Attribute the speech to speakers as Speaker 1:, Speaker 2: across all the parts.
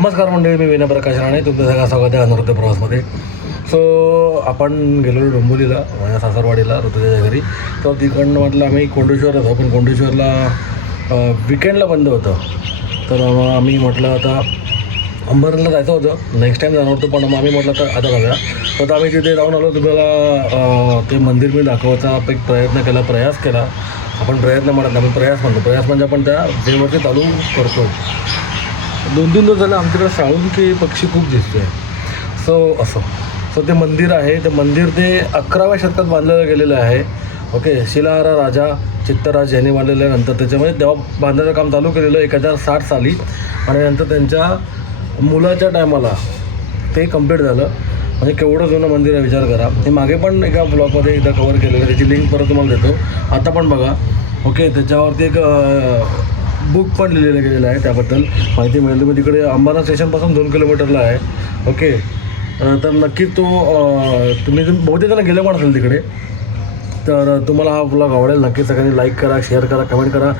Speaker 1: नमस्कार मंडळी मी विनयप्रकाश राणे. तुमचं सगळं स्वागत आहे अनवृत्त प्रवासमध्ये. सो आपण गेलेलो डोंबोलीला माझ्या सासरवाडीला ऋतुजाच्या घरी. तर तिकडनं म्हटलं आम्ही कोंडेश्वर होतो पण कोंडेश्वरला विकेंडला बंद होतं. तर मग आम्ही म्हटलं आता अंबरला जायचं होतं. नेक्स्ट टाईम जाणार होतो पण मग आम्ही म्हटलं तर आता बघा तर आता आम्ही तिथे जाऊन आलो तुम्हाला ते मंदिर मी दाखवायचा एक प्रयत्न केला प्रयास केला. आपण प्रयत्न म्हणत नाही आपण प्रयास म्हणतो. प्रयास म्हणजे आपण त्या वेळवरती चालू करतो. दोन तीन दिवस झालं आमच्याकडे साळुंकी पक्षी खूप दिसतोय. सो असं. सो ते मंदिर आहे. ते मंदिर ते अकराव्या शतकात बांधलेलं गेलेलं आहे. ओके शिलाहारा राजा चित्तराज यांनी बांधलेलं आहे नंतर त्याच्यामध्ये तेव्हा बांधण्याचं काम चालू केलेलं एक हजार साठ साली. आणि नंतर त्यांच्या मुलाच्या टायमाला ते कंप्लीट झालं. म्हणजे केवढं जुनं मंदिर आहे विचार करा. हे मागे पण एका ब्लॉगमध्ये एकदा कवर केलेलं आहे. त्याची लिंक परत तुम्हाला देतो. आता पण बघा. ओके त्याच्यावरती एक बुक पण लिहिलेलं गेलेलं आहे त्याबद्दल. माहिती मिळेल. तुम्ही तिकडे अंबाना स्टेशनपासून दोन किलोमीटरला आहे. ओके तर नक्कीच तो तुम्ही बहुतेक जण गेले पण असेल तिकडे तर तुम्हाला हा ब्लॉग आवडेल. नक्की सगळ्यांनी लाईक करा शेअर करा कमेंट करा.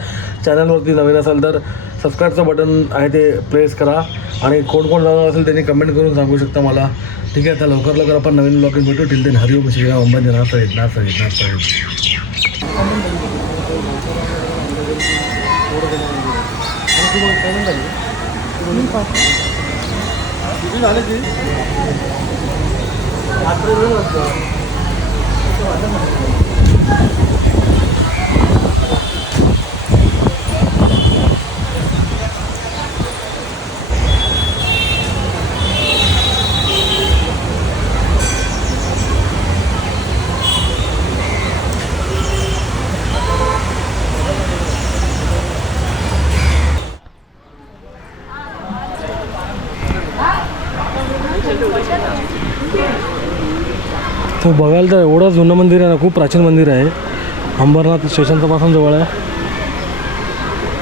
Speaker 1: चॅनलवरती नवीन असाल तर सबस्क्राईबचं बटन आहे ते प्रेस करा. आणि कोण कोण जाणार असेल त्यांनी कमेंट करून सांगू शकता मला. ठीक आहे आता लवकर लवकर आपण नवीन ब्लॉग भेटू. Till then Hariom. Shriram. Ambani Nath साहेब नाथ साहेब नाथ 모르겠는데 방수만 빼는 거 아니야? 그러니까 일을 아, 안 했지? 네. 아, 앞으로는 뭐 완전 तो बघायला तर एवढं जुनं मंदिर आहे ना खूप प्राचीन मंदिर आहे. अंबरनाथ स्टेशनचं पासून जवळ आहे.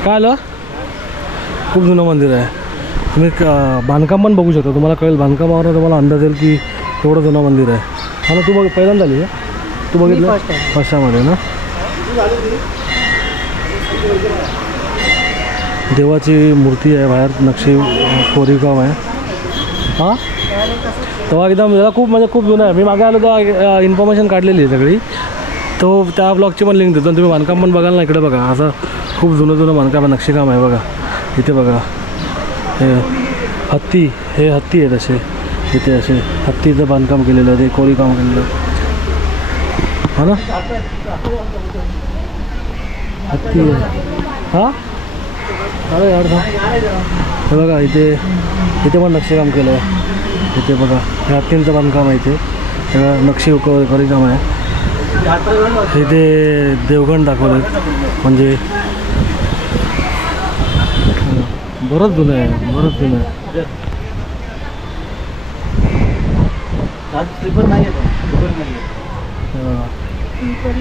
Speaker 1: काय आलं? खूप जुनं मंदिर आहे. तुम्ही क- बांधकाम पण बघू शकता. तुम्हाला कळेल बांधकामावर तुम्हाला अंदाज येईल की एवढं जुनं मंदिर आहे. हा ना तू बघ पहिल्यांदा आली आहे? तू बघितलं? फर्स्टामध्ये ना? देवाची मूर्ती आहे बाहेर नक्षी कोरीवकाम आहे. हां? तेव्हा एकदम त्याला खूप म्हणजे खूप जुना आहे. मी मागे आलो तेव्हा इन्फॉर्मेशन काढलेली आहे सगळी. तो त्या ब्लॉगची पण लिंक देतो. आणि तुम्ही बांधकाम पण बघाल ना इकडे बघा. असं खूप जुनं जुनं बांधकाम आहे नक्षीकाम आहे बघा. इथे बघा. हे हत्ती. हे हत्ती आहेत असे. इथे असे. हत्तीचं बांधकाम केलेलं आहे. ते कोरी काम केलेलं हा ना? हत्ती हां? अरे यार हे बघा इथे इथे पण नक्षीकाम केलं आहे इथे बघा. हे हत्तींचं बांधकाम आहे इथे. सगळं नक्षी काम आहे. इथे देवगण दाखवलं म्हणजे बरंच जुनं आहे. बरंच जुनं आहे.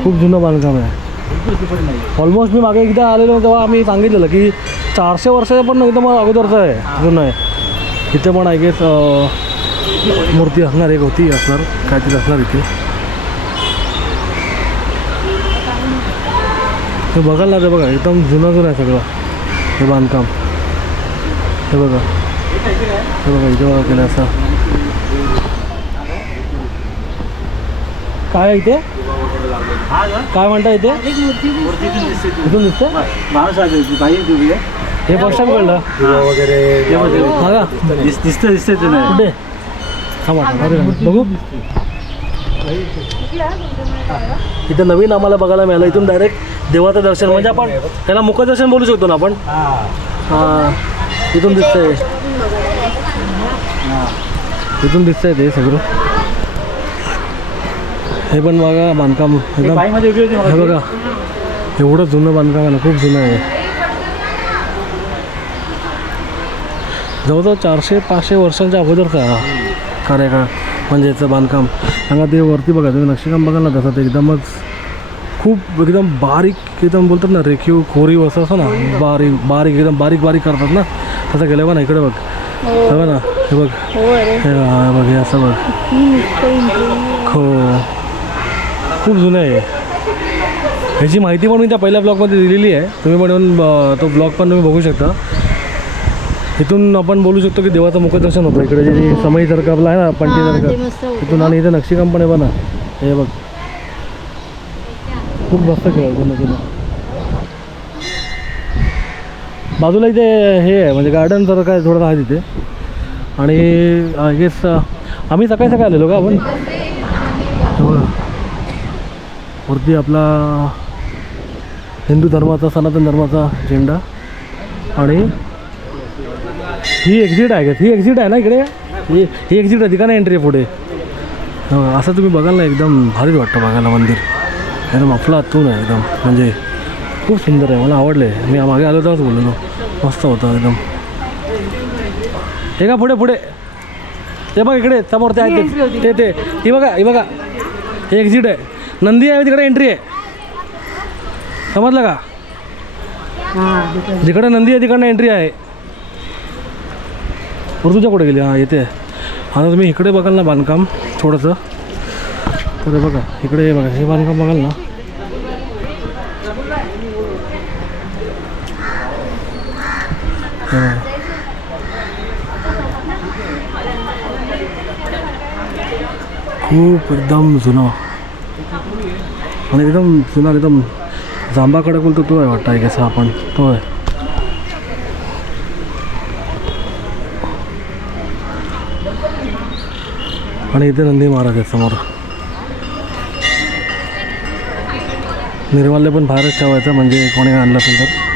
Speaker 1: खूप जुनं बांधकाम आहे. ऑलमोस्ट मी मागे एकदा आलेलो तेव्हा आम्ही सांगितलेलं की चारशे वर्षाचं पण एकदम अगोदरचं आहे. जुनं आहे. इथे पण आय गेस मूर्ती असणार एक होती असणार काहीतरी असणार इथे. हे बघाल ना ते बघा एकदम जुनं जुनं आहे सगळं हे बांधकाम. हे बघा. हे बघा इथे बघा केलं असं. काय आहे इथे? काय म्हणता इथे? इथून दिसतं हे फर्स्ट टाइम कळलं.
Speaker 2: दिस- दिसतं दिसतंय
Speaker 1: कुठे? थांबा बघू. इथं नवीन आम्हाला बघायला मिळालं. इथून डायरेक्ट देवाचं दर्शन. म्हणजे आपण त्याला मुखदर्शन बोलू शकतो ना आपण? हां. इथून दिसतंय. इथून दिसतंय ते सगळं. हे पण बघा बांधकाम एकदम. हे बघा. एवढं जुनं बांधकाम आहे ना खूप जुनं आहे. जवळजवळ चारशे पाचशे वर्षांच्या अगोदरचा हा कार्यकाळ म्हणजे याचं बांधकाम. सांगा ते वरती बघा तुम्ही नक्षीकाम बघाल ना तसं ते एकदमच खूप एकदम बारीक एकदम बोलतात ना रेखीव कोरीव असं असं ना बारीक बारीक एकदम बारीक बारीक करतात ना. तसं गेलं बघ ना इकडे बघ. हे. बघ ना हे बघ. हे हा बघ हे असं बघ. हो. खूप जुनं आहे. ह्याची माहिती पण मी त्या पहिल्या ब्लॉगमध्ये दिलेली आहे. तुम्ही ब- तो ब्लॉग पण तुम्ही बघू शकता. इथून आपण बोलू शकतो की देवाचं मुखदर्शन होतं. इकडे जे समईसारखं आपलं आहे ना
Speaker 3: मस्त होतं.
Speaker 1: इथून आणि इथे नक्षीकाम पण आहे बघा. हे बघ. खूप मस्त खेळ जुनं बाजूला इथे हे आहे म्हणजे गार्डन सारखं आहे थोडंसं आहे तिथे. आणि आय गेस आम्ही सकाळी सकाळी आलेलो का आपण? हे. वरती आपला हिंदू धर्माचा सनातन धर्माचा झेंडा. आणि ही एक्झिट आहे का? ही एक्झिट आहे ना इकडे? ही ही एक्झिट आहे का नाही एंट्री पुढे? असं तुम्ही बघाल ना एकदम भारीच वाटतं बघायला मंदिर. एकदम आपलं आतून आहे एकदम. म्हणजे खूप सुंदर आहे मला आवडले मी मागे आलो तेव्हाच बोललेलो मस्त होतं एकदम. हे का पुढे पुढे? ते बघ इकडे समोर ते आहे ते- ते ते. ही बघा ही बघा. हे एक्झिट आहे. नंदी आहे तिकडे एंट्री आहे. समजलं का? जिकडे नंदी आहे तिकडनं एंट्री आहे. तुझ्या कुठे गेली? हां येते. आता तुम्ही इकडे बघाल ना बांधकाम थोडंसं. तर बघा इकडे बघा हे बांधकाम बघाल ना. खूप एकदम जुनं. आणि एकदम जुना एकदम जांबाकडे बोलतो तो आहे वाटतं आहे कसा आपण. तो आहे आणि इथे नंदी महाराज आहे समोर. निर्माल्य पण बाहेरच ठेवायचं म्हणजे कोणी आणलं असेल तर.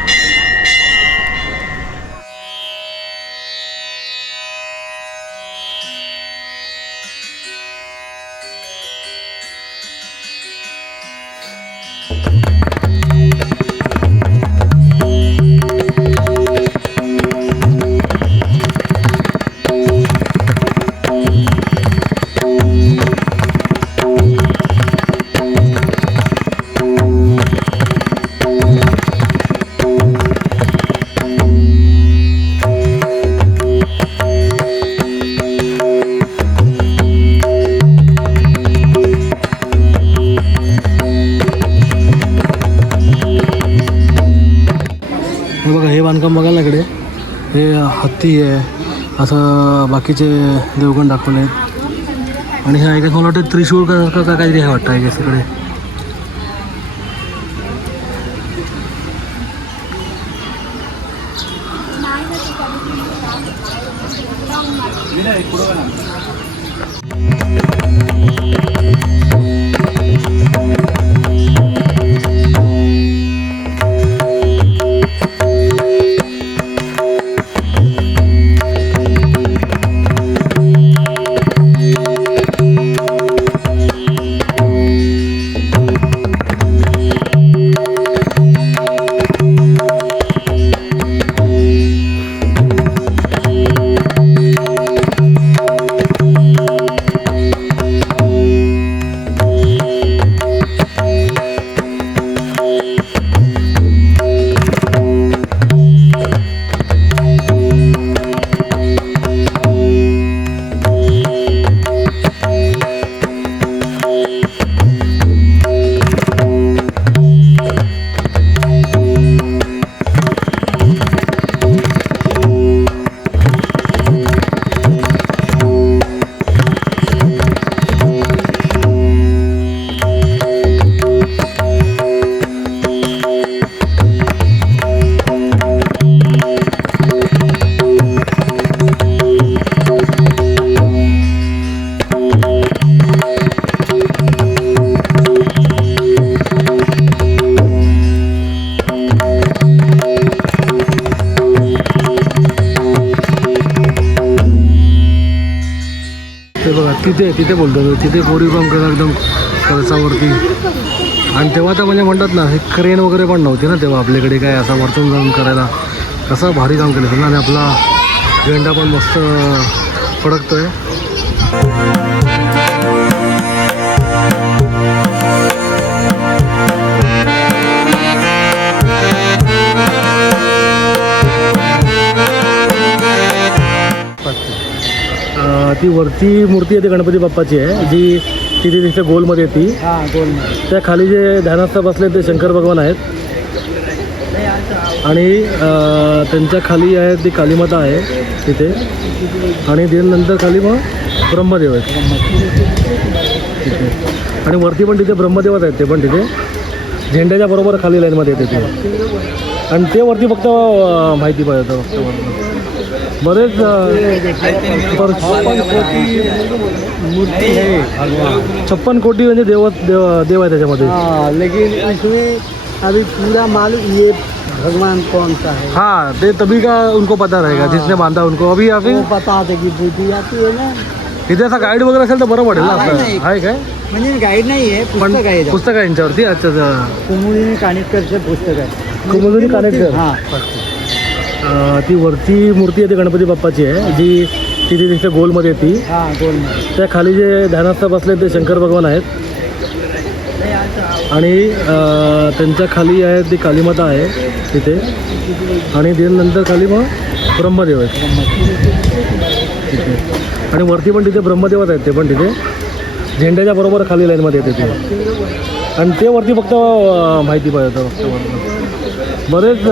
Speaker 1: हत्ती आहे असं बाकीचे देवगण दाखवले आहेत आणि हे ऐकत मला वाटतं त्रिशूळ का का- का काहीतरी हे वाटतं ऐकत इकडे ते बघा तिथे तिथे बोलतो तिथे कोरीव काम करा एकदम खर्चावरती. आणि तेव्हा तर म्हणजे म्हणतात ना हे क्रेन वगैरे पण नव्हती ना तेव्हा आपल्याकडे काय असा वरतून जाऊन करायला. कसं भारी काम केलं ना आणि आपला झेंडा पण मस्त फडकतो आहे ती वरती मूर्ती आहे ती गणपती बाप्पाची आहे जी तिथे तिथे गोलमध्ये ती.
Speaker 2: हां गोल
Speaker 1: त्या खाली जे ध्यानस्थ बसले ते शंकर भगवान आहेत. आणि त्यांच्या खाली आहे ती कालीमाता आहे तिथे. आणि देन नंतर खाली मग ब्रह्मदेव आहेत. तिथे आणि वरती पण तिथे ब्रह्मदेवच आहेत ते पण तिथे. झेंड्याच्या बरोबर खाली लाईनमध्ये येते ते. आणि ते वरती फक्त माहिती पाहिजे होतं फक्त. बरेच अं, पर-
Speaker 2: मूर्ति है भगवान
Speaker 1: छप्पन कोटी म्हणजे देव देव देव आहे त्याच्यामध्ये.
Speaker 2: हाँ लेकिन इसमें अभी पूरा मालूम ये भगवान कौन सा है?
Speaker 1: हाँ ते तभी का उनको पता रहेगा जिसने बांधा उनको. अभी या फिर
Speaker 2: वो बता दे की बुद्धि आती है ना।
Speaker 1: इथे असा गाईड वगैरे असेल तर बरं पडेल ना आपलं.
Speaker 2: नाही.
Speaker 1: आहे काय?
Speaker 2: म्हणजे गाईड नाही आहे
Speaker 1: पण
Speaker 2: पुस्तक आहे
Speaker 1: पुस्तक आहे यांच्यावरती. अच्छा अच्छा.
Speaker 2: कुमुदिनी कानिटकरचं पुस्तक आहे.
Speaker 1: कुमुदिनी कानिटकर?
Speaker 2: हां.
Speaker 1: ती वरती मूर्ती आहे ती गणपती बाप्पाची आहे जी तिथे तिथे गोलमध्ये आहे ती.
Speaker 2: हां गोलमध्ये.
Speaker 1: त्या खाली जे ध्यानस्थ बसले ते शंकर भगवान आहेत. आणि त्यांच्या खाली आहे ती कालीमाता आहे तिथे. आणि देन नंतर खाली मग ब्रह्मदेव आहेत. तिथे. आणि वरती पण तिथे ब्रह्मदेवच आहेत ते पण तिथे. झेंड्याच्या बरोबर खाली लाईनमध्ये येते ते. आणि ते वरती फक्त माहिती पाहिजे होतं. फक्त. बरेच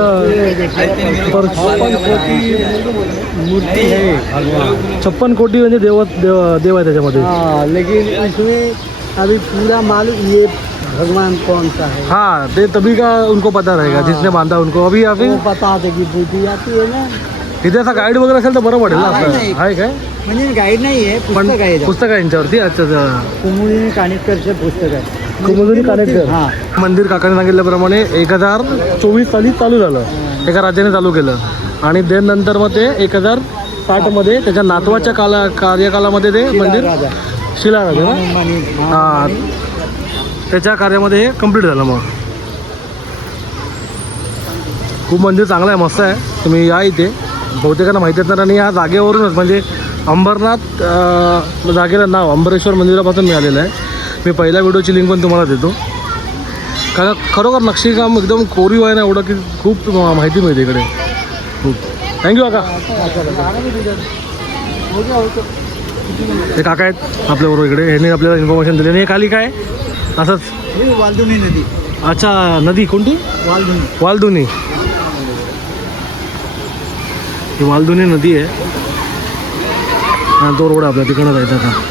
Speaker 2: मूर्ति है
Speaker 1: छप्पन कोटी म्हणजे देव देव देव आहे त्याच्यामध्ये.
Speaker 2: हाँ लेकिन इसमें अभी पूरा मालूम ये भगवान कौन सा है?
Speaker 1: हाँ ते तभी का उनको पता रहेगा जिसने बांधा उनको. अभी
Speaker 2: वो
Speaker 1: फिर
Speaker 2: बता दे की बुद्धि आती है ना?
Speaker 1: इथे असा गाईड वगैरे असेल तर बरं पडेल ना आपलं
Speaker 2: नाही.
Speaker 1: आहे काय?
Speaker 2: म्हणजे गाईड नाही आहे
Speaker 1: पण
Speaker 2: पुस्तक आहे.
Speaker 1: पुस्तक आहे यांच्यावरती? अच्छा अच्छा.
Speaker 2: कुमुदिनी कानिटकरचं पुस्तक आहे.
Speaker 1: कुमुदिनी कानिटकर?
Speaker 2: हां.
Speaker 1: मंदिर काकाने सांगितल्याप्रमाणे एक हजार चोवीस साली चालू झालं. एका राज्याने चालू केलं. आणि देन नंतर मग ते एक हजार साठमध्ये त्याच्या नातवाच्या काला कार्यकालामध्ये ते मंदिर
Speaker 2: राजा.
Speaker 1: ना?
Speaker 2: मणी
Speaker 1: हां. त्याच्या कार्यामध्ये हे कंप्लीट झालं मग. खूप मंदिर चांगलं आहे मस्त आहे. तुम्ही या इथे. बहुतेकांना माहिती असणार आणि या जागेवरूनच म्हणजे अंबरनाथ जागेला नाव अंबरेश्वर मंदिरापासून मिळालेलं आहे. मी पहिल्या व्हिडिओची लिंक पण तुम्हाला देतो. कारण खरोखर नक्षीकाम एकदम कोरीव आहे ना एवढं की खूप माहिती मिळते इकडे. खूप. थँक्यू काका. हे काका आहेत आपल्याबरोबर इकडे. ह्यांनी आपल्याला इन्फॉर्मेशन दिली. आणि हे खाली काय? असंच.
Speaker 2: वालदुनी नदी.
Speaker 1: अच्छा नदी. कोणती?
Speaker 2: वालदुनी.
Speaker 1: वालदुनी. ही वालदुनी नदी आहे. हा तो रोड आहे आपला तिकडं जायचा आता.